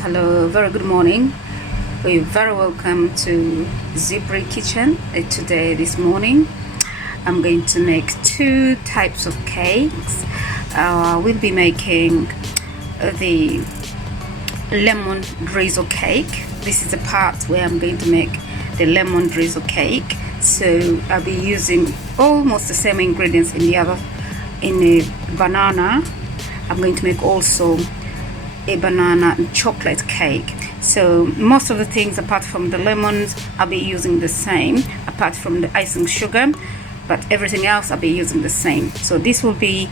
Hello, very good morning. You're very welcome to Zebra Kitchen. This morning I'm going to make two types of cakes. We'll be making the lemon drizzle cake. This is the part where I'm going to make the lemon drizzle cake. So I'll be using almost the same ingredients in a banana. I'm going to make also a banana and chocolate cake. So most of the things apart from the lemons I'll be using the same, apart from the icing sugar, but everything else I'll be using the same. So this will be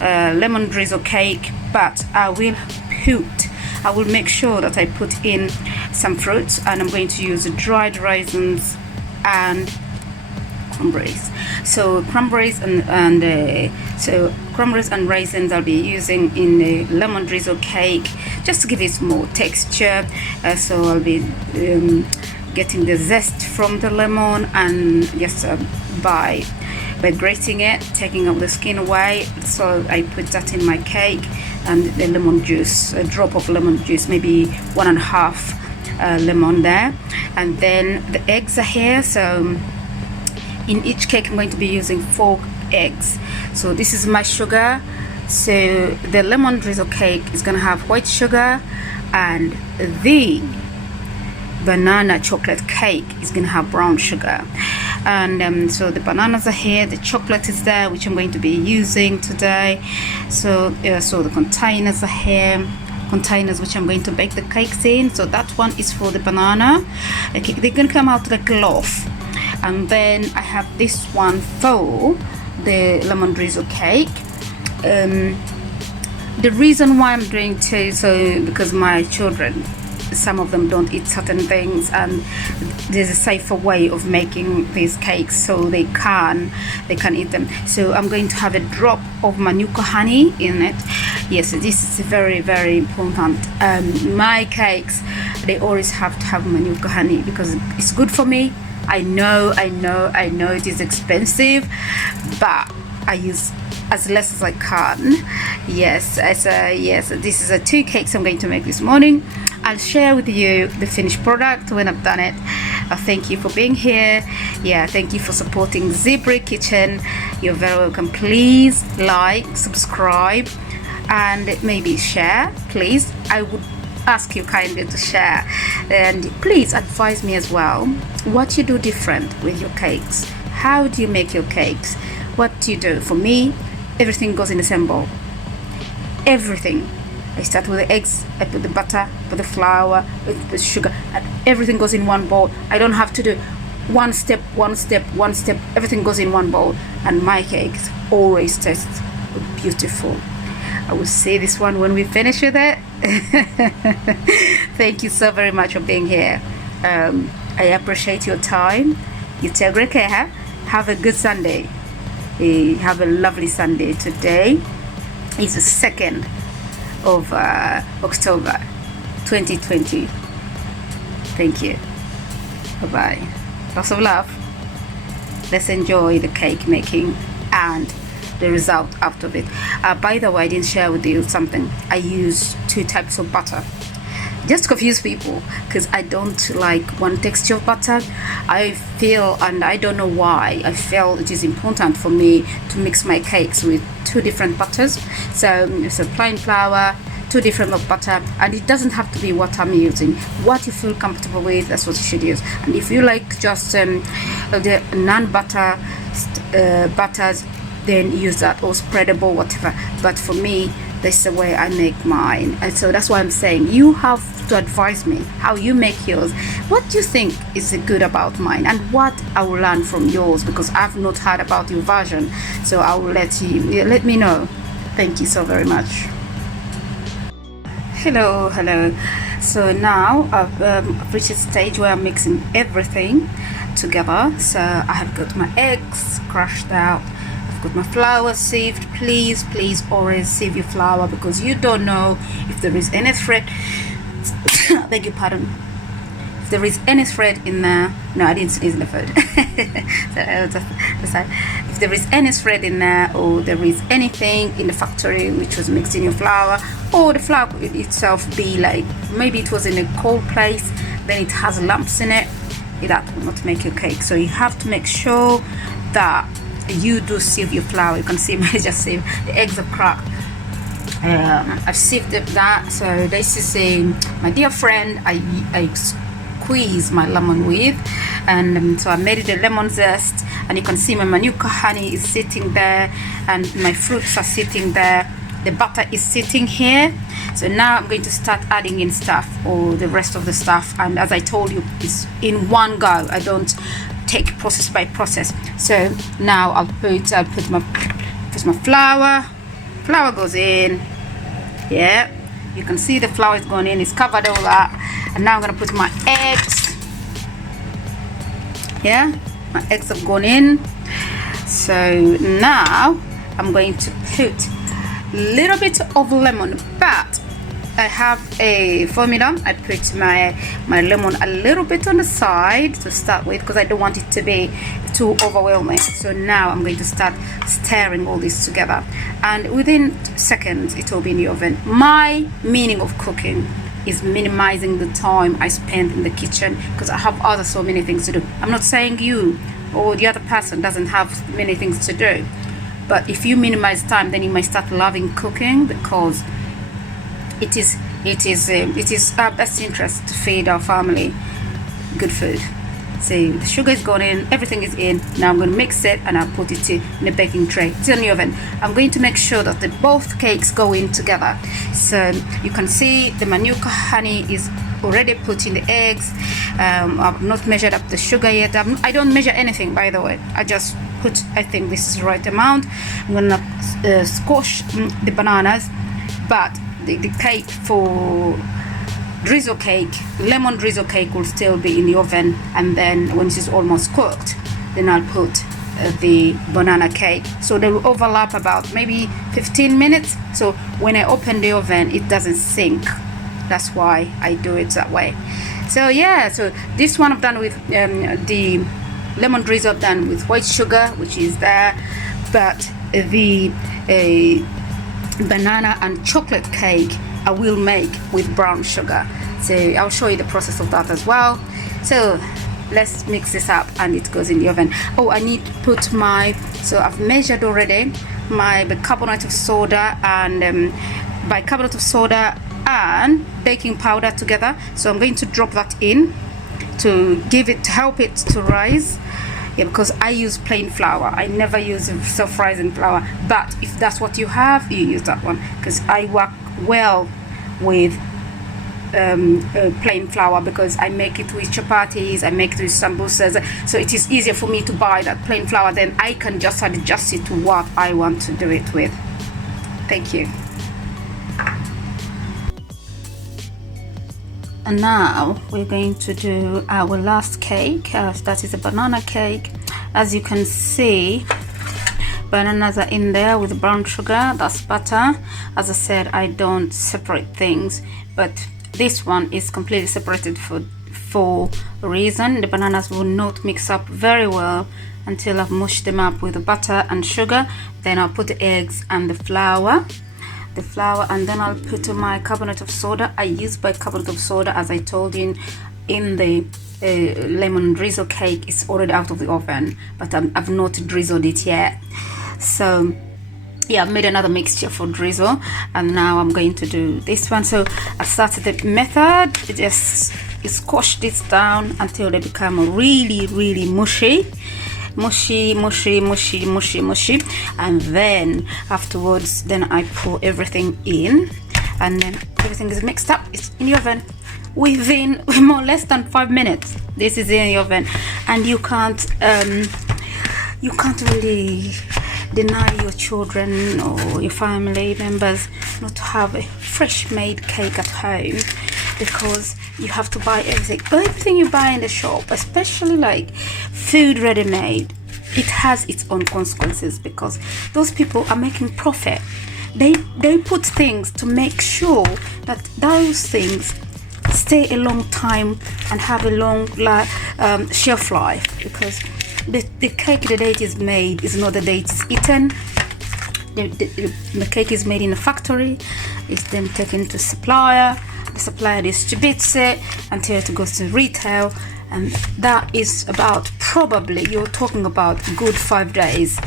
lemon drizzle cake, but I will make sure that I put in some fruits, and I'm going to use dried raisins and cranberries. So cranberries and raisins I'll be using in the lemon drizzle cake, just to give it more texture. So I'll be getting the zest from the lemon, and just by grating it, taking out the skin away. So I put that in my cake, and the lemon juice, a drop of lemon juice, maybe 1.5 lemon there. And then the eggs are here. So in each cake I'm going to be using 4 eggs. So this is my sugar. So the lemon drizzle cake is going to have white sugar, and the banana chocolate cake is going to have brown sugar. And so the bananas are here, the chocolate is there, which I'm going to be using today. So the containers are here, containers which I'm going to bake the cakes in. So that one is for the banana. Okay, they're going to come out like a loaf. And then I have this one for the lemon drizzle cake. The reason why I'm doing two, so because my children, some of them don't eat certain things, and there's a safer way of making these cakes so they can eat them. So I'm going to have a drop of manuka honey in it. Yes, this is very, very important. My cakes, they always have to have manuka honey because it's good for me. I know it is expensive, but I use as less as I can. Yes, this is 2 cakes I'm going to make this morning. I'll share with you the finished product when I've done it. Thank you for being here. Thank you for supporting Zebra Kitchen. You're very welcome. Please like, subscribe, and maybe share, please. I would ask you kindly to share, and please advise me as well what you do different with your cakes. How do you make your cakes? What do you do? For me, everything goes in the same bowl. Everything. I start with the eggs, I put the butter, put the flour, with the sugar, and everything goes in one bowl. I don't have to do one step. Everything goes in one bowl, and my cakes always taste beautiful. I will see this one when we finish with it. Thank you so very much for being here. I appreciate your time. You take great care. Have a good Sunday. Have a lovely Sunday. Today is the 2nd of October 2020. Thank you. Bye-bye. Lots of love. Let's enjoy the cake making and the result out of it. By the way, I didn't share with you something. I use 2 types of butter, just to confuse people, because I don't like one texture of butter. I feel, and I don't know why, I feel it is important for me to mix my cakes with 2 different butters. So it's a plain flour, 2 different of butter, and it doesn't have to be what I'm using. What you feel comfortable with, that's what you should use. And if you like just the non-butter butters, then use that, or spreadable, whatever. But for me, this is the way I make mine. And so that's why I'm saying you have to advise me how you make yours. What do you think is good about mine, and what I will learn from yours, because I've not heard about your version. So I will let me know. Thank you so very much. Hello. So now I've reached a stage where I'm mixing everything together. So I have got my eggs crushed out, I've got my flour sieved. Please always sieve your flour, because you don't know if there is any thread I beg your pardon, if there is any thread in there. No, I didn't sneeze in the food. If there is any thread in there, or there is anything in the factory which was mixed in your flour, or the flour itself be like, maybe it was in a cold place, then it has lumps in it, that will not make your cake. So you have to make sure that you do sieve your flour. You can see me just sieve. The eggs are cracked. I've sieved that. So this is my dear friend I squeeze my lemon with, and so I made it a lemon zest, and you can see my manuka honey is sitting there, and my fruits are sitting there, the butter is sitting here. So now I'm going to start adding in stuff, or the rest of the stuff, and as I told you, it's in one go. I don't take process by process. So now I'll put my flour goes in. Yeah, you can see the flour is going in, it's covered all that. And now I'm gonna put my eggs. Yeah, my eggs have gone in. So now I'm going to put a little bit of lemon, but I have a formula. I put my lemon a little bit on the side to start with, because I don't want it to be too overwhelming. So now I'm going to start stirring all this together, and within seconds it will be in the oven. My meaning of cooking is minimizing the time I spend in the kitchen, because I have so many things to do. I'm not saying you or the other person doesn't have many things to do, but if you minimize time, then you might start loving cooking, because it is our best interest to feed our family good food. So the sugar is gone in, everything is in. Now I'm going to mix it, and I'll put it in a baking tray. It's in the oven. I'm going to make sure that both cakes go in together. So you can see the manuka honey is already put in the eggs. I've not measured up the sugar yet. I don't measure anything, by the way. I just put, I think this is the right amount. I'm going to squash the bananas, but the cake for drizzle cake, lemon drizzle cake, will still be in the oven, and then when it is almost cooked, then I'll put the banana cake. So they will overlap about maybe 15 minutes. So when I open the oven, it doesn't sink. That's why I do it that way. So yeah, so this one I've done with the lemon drizzle, I've done with white sugar, which is there, but the banana and chocolate cake I will make with brown sugar. So I'll show you the process of that as well. So let's mix this up, and it goes in the oven. Oh, I need to put so I've measured already my bicarbonate of soda and bicarbonate of soda and baking powder together. So I'm going to drop that in to help it to rise. Yeah, because I use plain flour. I never use self-rising flour, but if that's what you have, you use that one, because I work well with plain flour, because I make it with chapatis, I make it with sambusas, so it is easier for me to buy that plain flour. Then I can just adjust it to what I want to do it with. Thank you. And now we're going to do our last cake. That is a banana cake. As you can see, bananas are in there with brown sugar. That's butter. As I said, I don't separate things, but this one is completely separated for a reason. The bananas will not mix up very well until I've mushed them up with the butter and sugar. Then I'll put the eggs and the flour, and then I'll put my carbonate of soda. I use bicarbonate of soda, as I told you in the lemon drizzle cake. It's already out of the oven, but I've not drizzled it yet. So yeah, I've made another mixture for drizzle, and now I'm going to do this one. So I started the method, just squash this down until they become really mushy, and then afterwards, then I pour everything in, and then everything is mixed up. It's in the oven within more or less than 5 minutes. This is in the oven, and you can't really deny your children or your family members not to have a fresh made cake at home, because you have to buy everything you buy in the shop, especially like food ready made. It has its own consequences, because those people are making profit. They put things to make sure that those things stay a long time and have a long shelf life, because the cake, the day it is made is not the day it's eaten. The cake is made in a factory, it's then taken to supplier, the supplier distributes it until it goes to retail, and that is about, probably you're talking about a good 5 days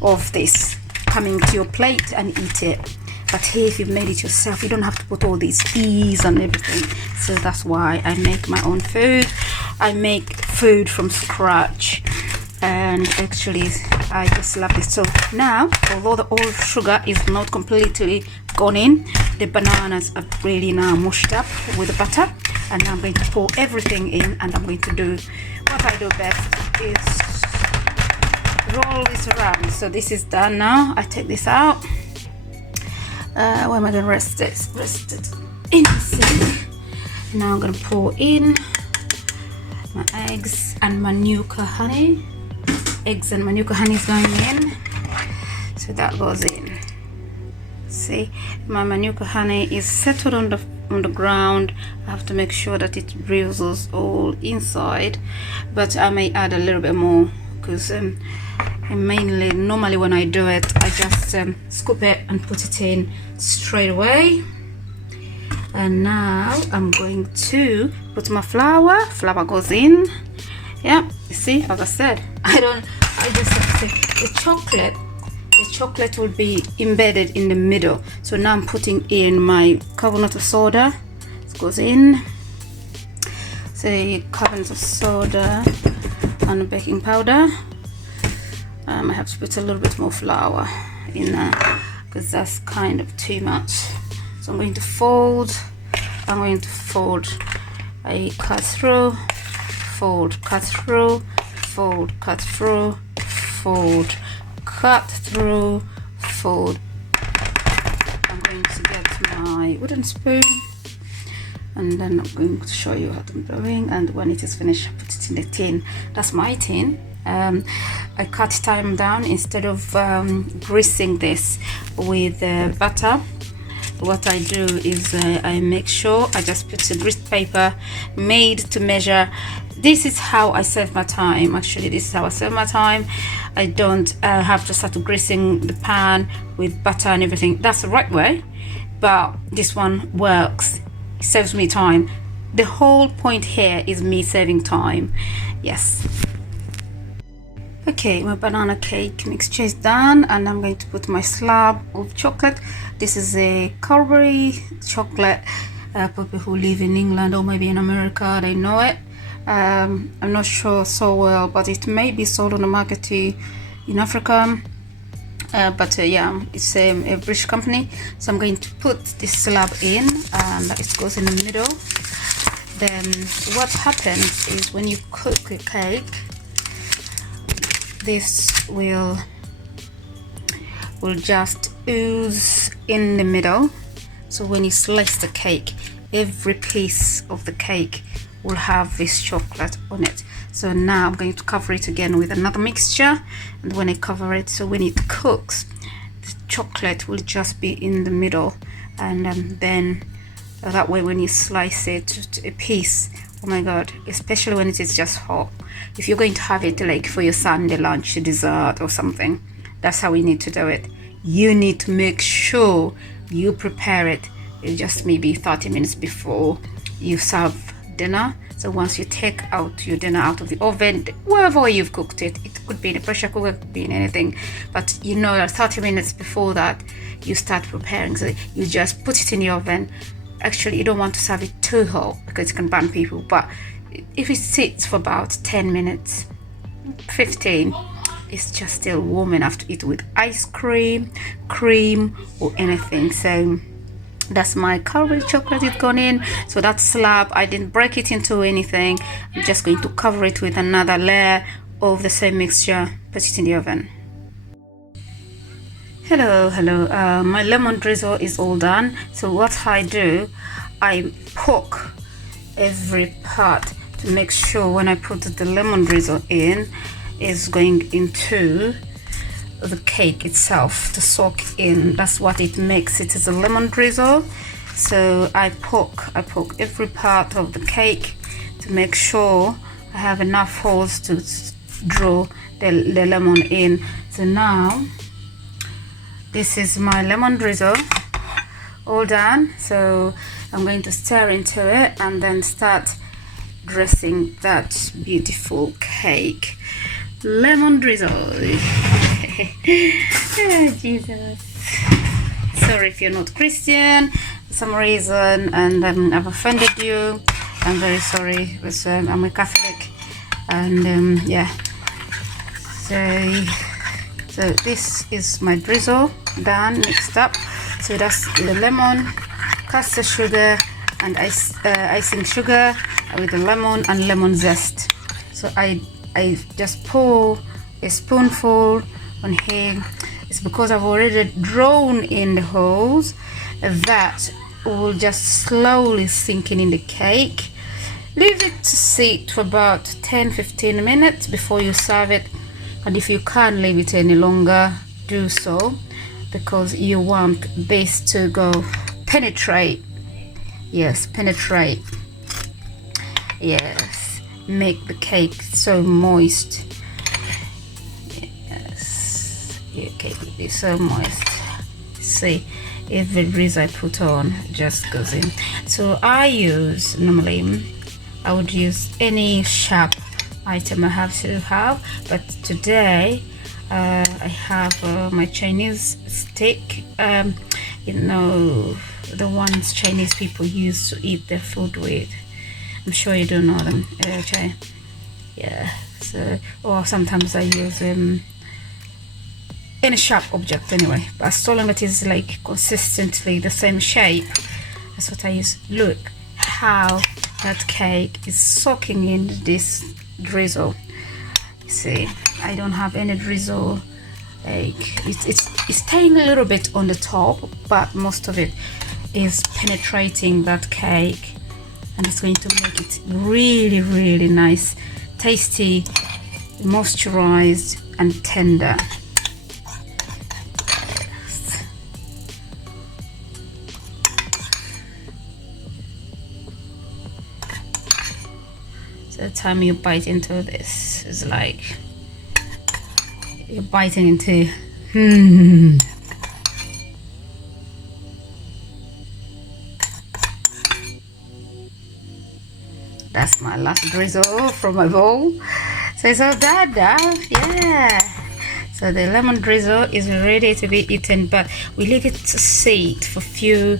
of this coming to your plate and eat it. But here, if you've made it yourself, you don't have to put all these fees and everything. So that's why I make my own food. I make food from scratch, and actually I just love this. So now, although all sugar is not completely gone in, the bananas are really now mushed up with the butter, and now I'm going to pour everything in, and I'm going to do what I do best, is roll this around. So this is done now. I take this out. Where am I going to rest it? Rest it in the sink. Now I'm going to pour in my eggs and manuka honey. Eggs and manuka honey is going in, so that goes in. See, my manuka honey is settled on the ground. I have to make sure that it drizzles all inside, but I may add a little bit more, because normally when I do it, I just scoop it and put it in straight away. And now I'm going to put my flour. Flour goes in. Yeah, you see, as I said, I just have to say the chocolate will be embedded in the middle. So now I'm putting in my carbonate of soda. It goes in. So carbonate of soda and baking powder. I have to put a little bit more flour in there, because that's kind of too much. So I'm going to fold. I cut through, fold, cut through, fold, cut through, fold, cut through, fold. I'm going to get my wooden spoon, and then I'm going to show you what I'm doing, and when it is finished, I put it in the tin. That's my tin. I cut time down. Instead of greasing this with butter, what I do is I make sure I just put a greased paper made to measure. This is how I save my time. Actually, this is how I save my time. I don't have to start greasing the pan with butter and everything. That's the right way, but this one works. It saves me time. The whole point here is me saving time. Yes. Okay, my banana cake mixture is done, and I'm going to put my slab of chocolate. This is a Cadbury chocolate. People who live in England or maybe in America, they know it. I'm not sure so well, but it may be sold on the market in Africa. Yeah, it's a British company. So I'm going to put this slab in, and it goes in the middle. Then what happens is, when you cook a cake, this will just ooze in the middle. So when you slice the cake, every piece of the cake will have this chocolate on it. So now I'm going to cover it again with another mixture, and when I cover it, so when it cooks, the chocolate will just be in the middle, and then that way when you slice it to a piece, oh my god, especially when it is just hot, if you're going to have it like for your Sunday lunch, dessert or something, that's how we need to do it. You need to make sure you prepare it just maybe 30 minutes before you serve dinner. So once you take out your dinner out of the oven, wherever you've cooked it, it could be in a pressure cooker, it could be in anything, but you know that 30 minutes before that you start preparing. So you just put it in the oven. Actually, you don't want to serve it too hot because it can burn people, but if it sits for about 10 minutes, 15, it's just still warm enough to eat with ice cream, cream, or anything. So that's my Cadbury chocolate. It's gone in. So that slab, I didn't break it into anything. I'm just going to cover it with another layer of the same mixture, put it in the oven. Hello. My lemon drizzle is all done. So what I do, I poke every part to make sure when I put the lemon drizzle in, it's going into the cake itself to soak in. That's what it makes it is a lemon drizzle. So I poke every part of the cake to make sure I have enough holes to draw the lemon in. So now this is my lemon drizzle all done. So I'm going to stir into it and then start dressing that beautiful cake. Lemon drizzle. Oh, Jesus. Sorry if you're not Christian for some reason and I've offended you. I'm very sorry. I'm a Catholic and yeah. So this is my drizzle done, mixed up. So that's the lemon, custard sugar and icing sugar with the lemon and lemon zest. So I just pour a spoonful on here. It's because I've already drawn in the holes that will just slowly sink in the cake. Leave it to sit for about 10-15 minutes before you serve it. And if you can't leave it any longer, do so, because you want this to go penetrate. Yes, penetrate. Yes, make the cake so moist. Yes, your cake will be so moist. See, every drizzle I put on just goes in. So I use, normally I would use any sharp item I have to have, but today I have my Chinese stick, you know, the ones Chinese people use to eat their food with. I'm sure you don't know them. Yeah, so, or sometimes I use any sharp object anyway, but as long as it is like consistently the same shape, that's what I use. Look how that cake is soaking in this drizzle. You see, I don't have any drizzle, like it's staying a little bit on the top, but most of it is penetrating that cake, and it's going to make it really nice, tasty, moisturized and tender. The time you bite into this is like you're biting into That's my last drizzle from my bowl. So it's all done now. Yeah, so the lemon drizzle is ready to be eaten, but we leave it to sit for few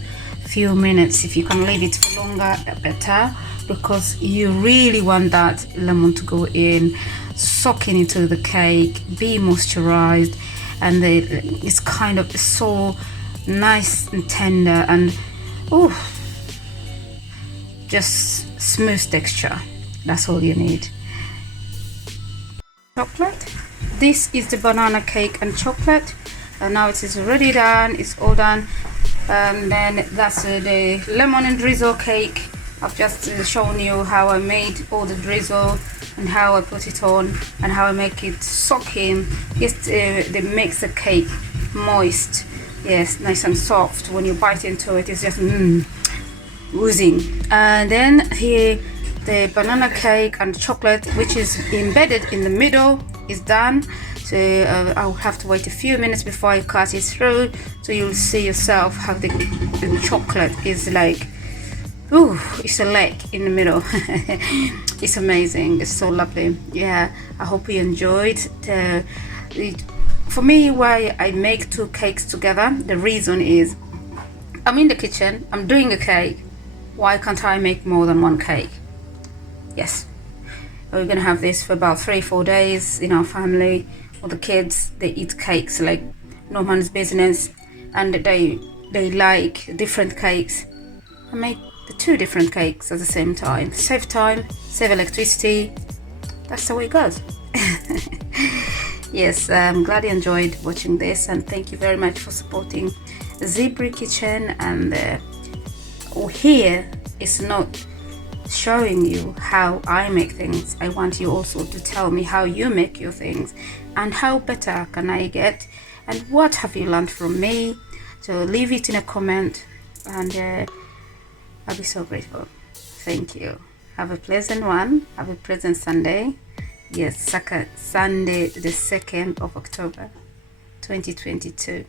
minutes. If you can leave it for longer, the better, because you really want that lemon to go in, soaking into the cake, be moisturized, and it's kind of so nice and tender and just smooth texture. That's all you need. Chocolate. This is the banana cake and chocolate, and now it is already done. It's all done. And then that's the lemon and drizzle cake. I've just shown you how I made all the drizzle and how I put it on and how I make it soak in. It makes the cake moist. Yes, nice and soft. When you bite into it, it's just oozing. And then here the banana cake and chocolate, which is embedded in the middle, is done. So I'll have to wait a few minutes before I cut it through, so you'll see yourself how the chocolate is like, it's a leg in the middle. It's amazing. It's so lovely. Yeah, I hope you enjoyed. For me, why I make two cakes together, the reason is I'm in the kitchen, I'm doing a cake. Why can't I make more than one cake? Yes, we're gonna have this for about 3-4 days in our family. All the kids, they eat cakes like no man's business, and they like different cakes. I make the 2 different cakes at the same time. Save time, save electricity. That's the way it goes. Yes, I'm glad you enjoyed watching this, and thank you very much for supporting Zebra Kitchen. And here is not showing you how I make things. I want you also to tell me how you make your things and how better can I get, and what have you learned from me. So leave it in a comment, and I'll be so grateful. Thank you. Have a pleasant one. Have a pleasant Sunday. Yes, Sunday the 2nd of October 2022.